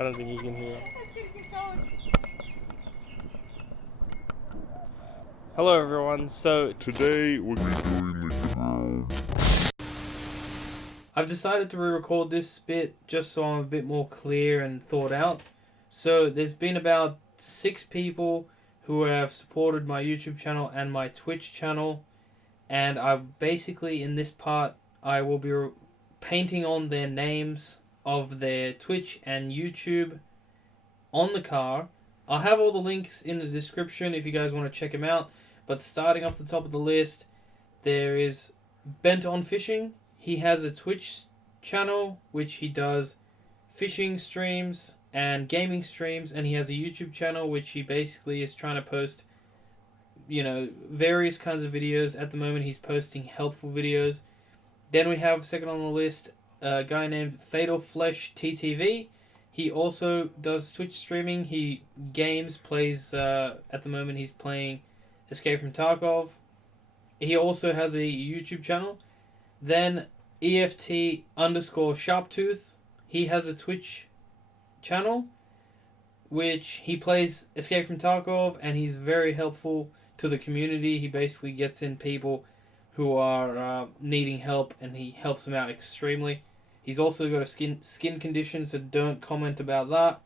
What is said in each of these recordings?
I don't think you can hear. Hello everyone, so today we're doing the I've decided to re-record this bit just so I'm a bit more clear and thought out. So there's been about 6 people who have supported my YouTube channel and my Twitch channel, and I basically in this part I will be painting on their names of their Twitch and YouTube on the car. I'll have all the links in the description if you guys want to check them out. But starting off the top of the list, there is Bentonfishing. He has a Twitch channel which he does fishing streams and gaming streams, and he has a YouTube channel which he basically is trying to post, you know, various kinds of videos. At the moment he's posting helpful videos. Then we have second on the list a guy named FatalFleshTTV. He also does Twitch streaming. He plays, at the moment he's playing Escape from Tarkov. He also has a YouTube channel. Then EFT_Sharptooth. He has a Twitch channel which he plays Escape from Tarkov, and he's very helpful to the community. He basically gets in people who are needing help, and he helps them out extremely. He's also got a skin condition, so don't comment about that.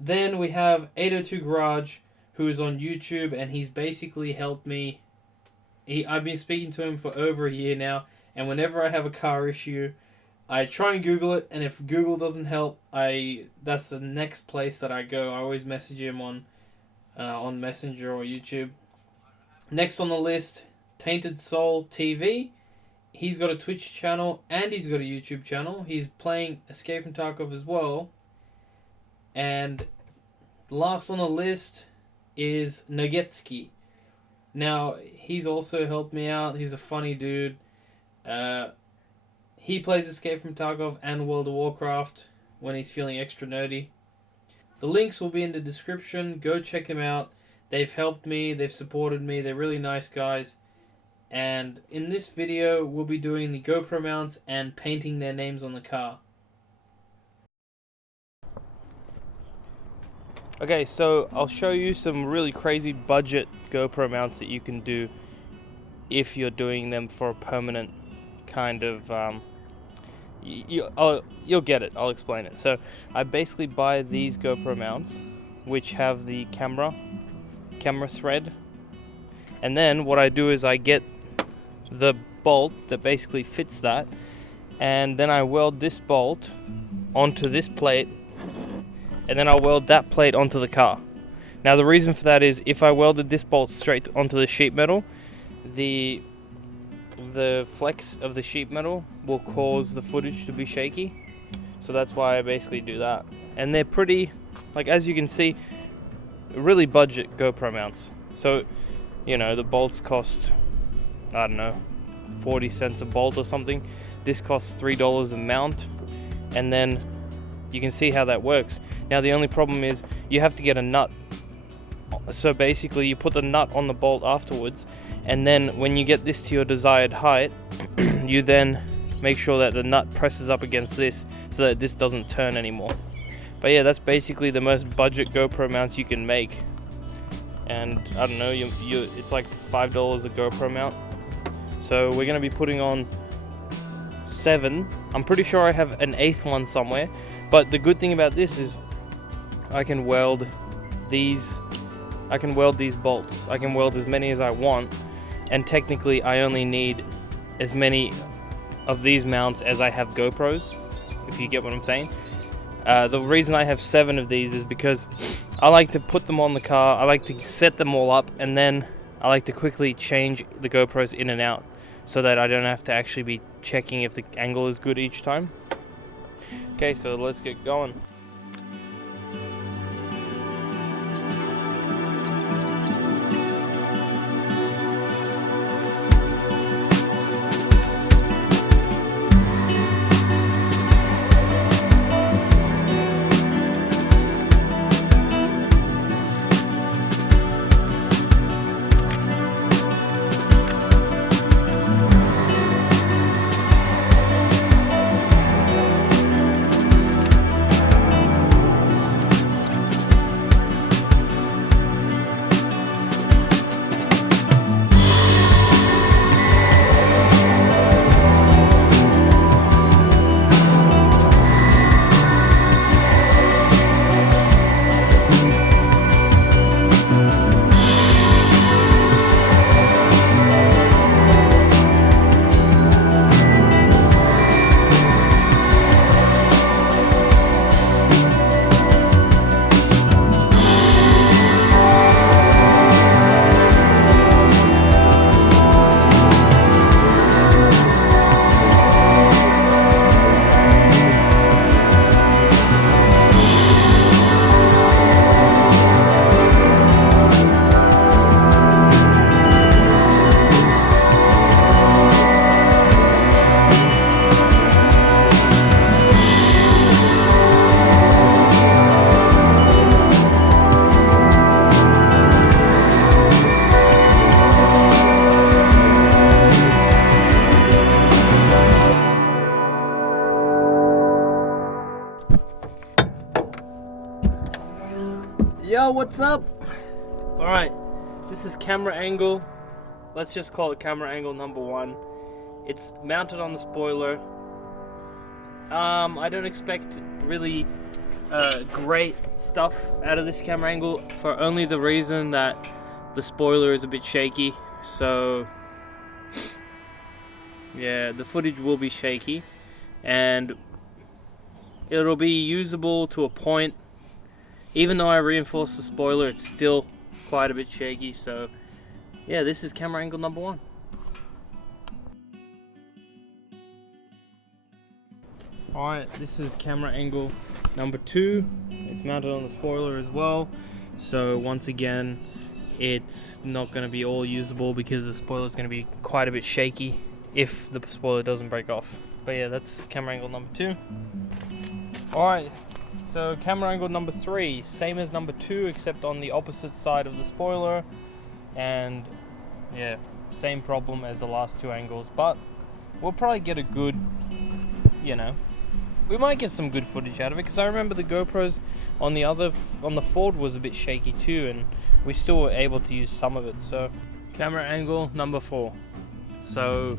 Then we have 802 Garage, who is on YouTube, and he's basically helped me. I've been speaking to him for over a year now, and whenever I have a car issue, I try and Google it, and if Google doesn't help, that's the next place that I go. I always message him on Messenger or YouTube. Next on the list, taintedsoultv. He's got a Twitch channel and he's got a YouTube channel. He's playing Escape from Tarkov as well. And last on the list is NuggetssKi. Now, he's also helped me out. He's a funny dude. He plays Escape from Tarkov and World of Warcraft when he's feeling extra nerdy. The links will be in the description. Go check them out. They've helped me. They've supported me. They're really nice guys. And in this video, we'll be doing the GoPro mounts and painting their names on the car. Okay, so I'll show you some really crazy budget GoPro mounts that you can do if you're doing them for a permanent kind of... you'll get it. I'll explain it. So I basically buy these GoPro mounts, which have the camera thread. And then what I do is I get the bolt that basically fits that, and then I weld this bolt onto this plate, and then I'll weld that plate onto the car. Now the reason for that is if I welded this bolt straight onto the sheet metal, the flex of the sheet metal will cause the footage to be shaky. So that's why I basically do that. And they're pretty, like as you can see, really budget GoPro mounts. So, you know, the bolts cost, I don't know, 40 cents a bolt or something. This costs $3 a mount, and then you can see how that works. Now the only problem is you have to get a nut. So basically you put the nut on the bolt afterwards, and then when you get this to your desired height, you then make sure that the nut presses up against this so that this doesn't turn anymore. But yeah, that's basically the most budget GoPro mounts you can make. And I don't know, it's like $5 a GoPro mount. So we're going to be putting on 7. I'm pretty sure I have an 8th one somewhere. But the good thing about this is I can weld these bolts. I can weld as many as I want, and technically I only need as many of these mounts as I have GoPros, if you get what I'm saying. The reason I have 7 of these is because I like to put them on the car, I like to set them all up, and then I like to quickly change the GoPros in and out so that I don't have to actually be checking if the angle is good each time. Okay, so let's get going. Yo, what's up? Alright, this is camera angle. Let's just call it camera angle number 1. It's mounted on the spoiler. I don't expect really great stuff out of this camera angle for only the reason that the spoiler is a bit shaky. So yeah, the footage will be shaky and it'll be usable to a point. Even though I reinforced the spoiler, it's still quite a bit shaky. So yeah, this is camera angle number 1. Alright, this is camera angle number 2. It's mounted on the spoiler as well. So once again, it's not going to be all usable because the spoiler is going to be quite a bit shaky if the spoiler doesn't break off. But yeah, that's camera angle number 2. Alright, so camera angle number 3, same as number 2 except on the opposite side of the spoiler, and yeah, same problem as the last 2 angles, but we'll probably get a good, you know, we might get some good footage out of it, because I remember the GoPros on the Ford was a bit shaky too, and we still were able to use some of it. So camera angle number 4, so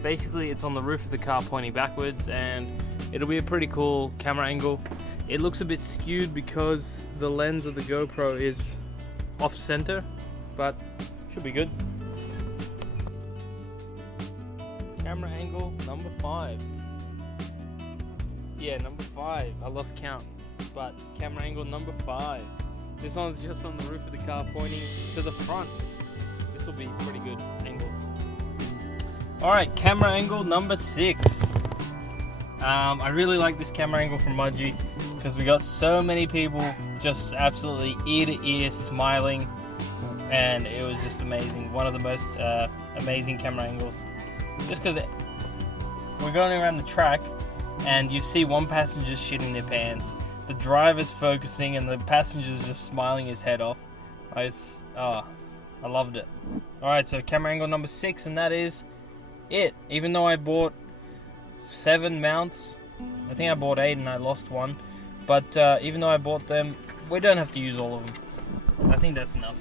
basically it's on the roof of the car pointing backwards, and it'll be a pretty cool camera angle. It looks a bit skewed because the lens of the GoPro is off center, but should be good. Camera angle number 5. Yeah, number 5. I lost count. But camera angle number 5. This one's just on the roof of the car pointing to the front. This will be pretty good angles. Alright, camera angle number 6. I really like this camera angle from Mudgy because we got so many people just absolutely ear to ear smiling, and it was just amazing. One of the most amazing camera angles. Just because we're going around the track and you see one passenger shitting their pants, the driver's focusing and the passenger's just smiling his head off. I loved it. Alright, so camera angle number 6, and that is it. Even though I bought 7 mounts, I think I bought 8 and I lost 1, but even though I bought them, we don't have to use all of them. I think that's enough.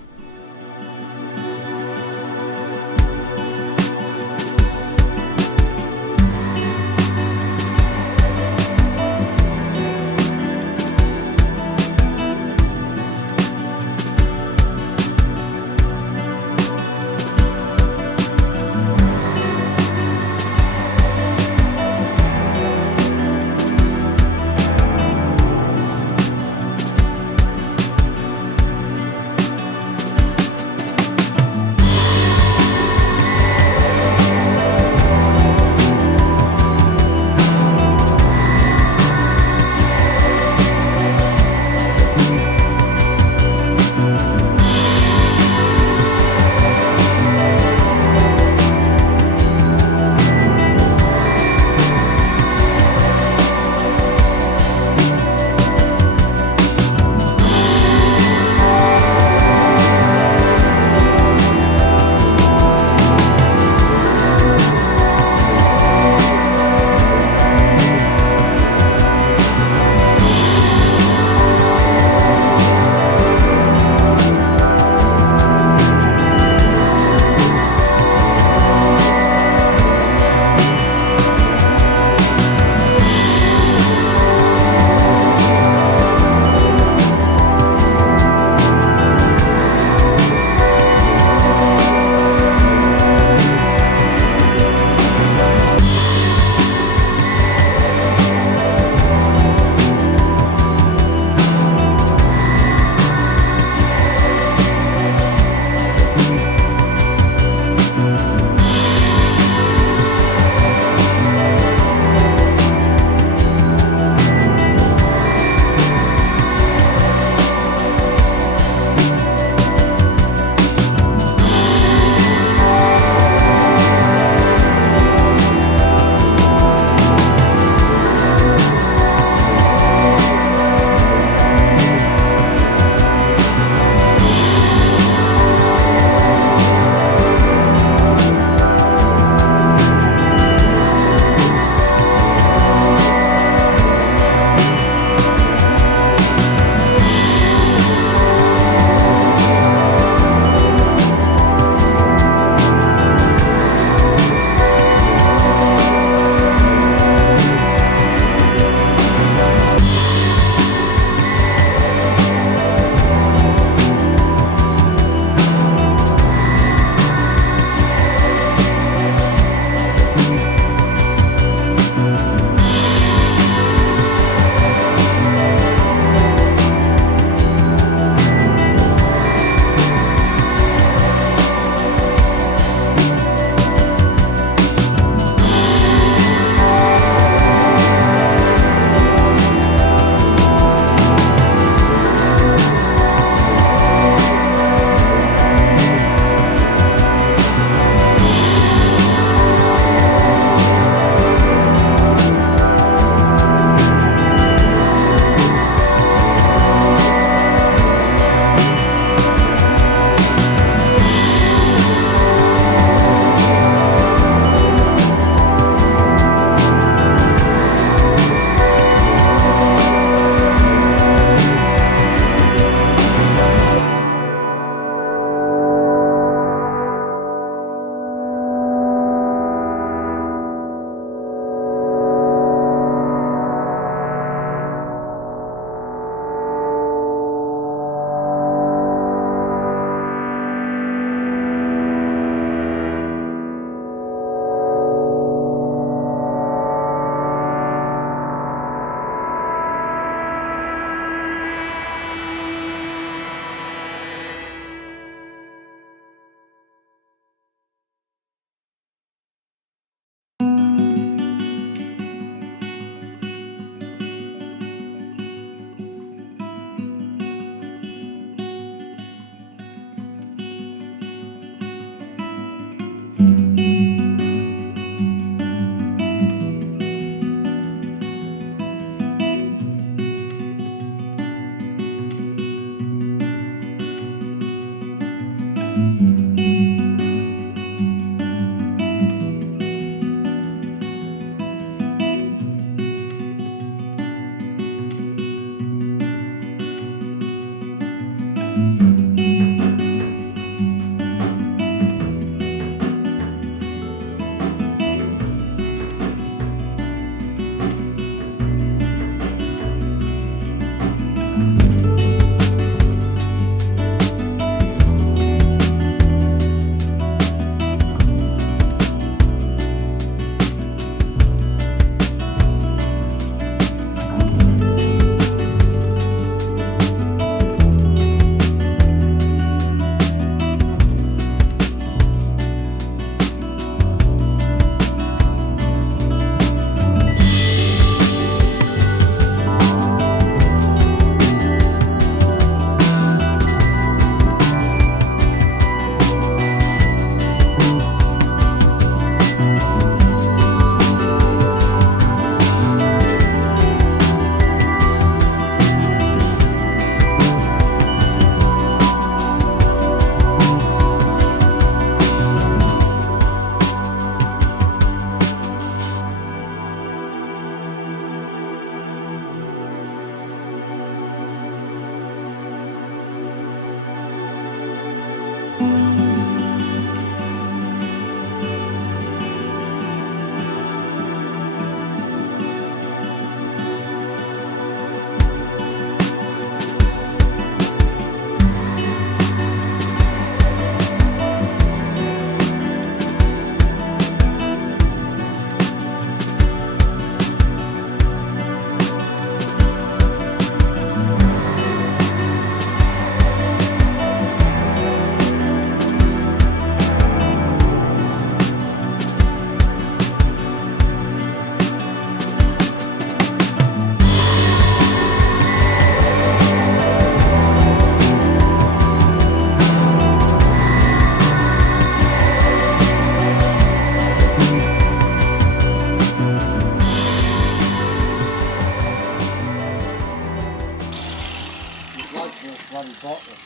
spotless.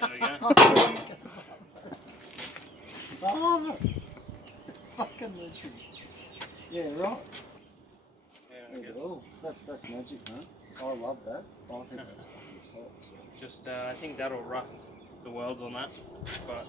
There we go. I love it. Fucking legend. Yeah, right. Yeah, Look at all. That's magic, man. I love that. I think that's fucking top. just I think that'll rust the welds on that, but